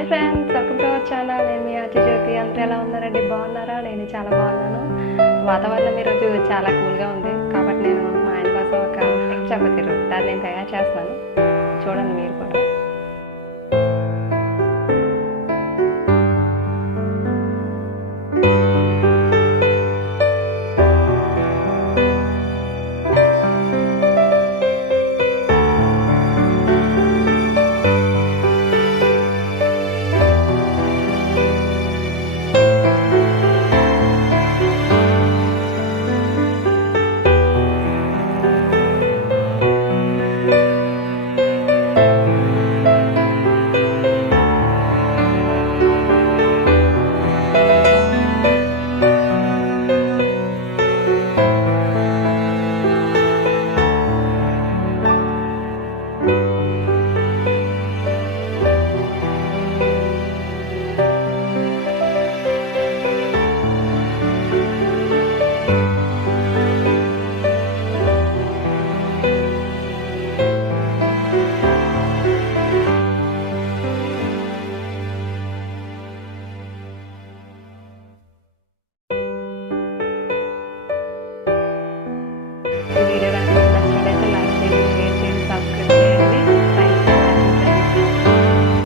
Hi friends, welcome to our channel. నేను మీ జ్యోతి. అందరూ ఎలా ఉన్నారండి? బాగున్నారా? నేను చాలా బాగున్నాను. వాతావరణం ఈరోజు చాలా కూల్గా ఉంది కాబట్టి నేను మా ఆయన కోసం ఒక చపాతీ రొట్టె నేను తయారు చేస్తున్నాను. చూడండి మీరు కూడా. ఈ వీడియో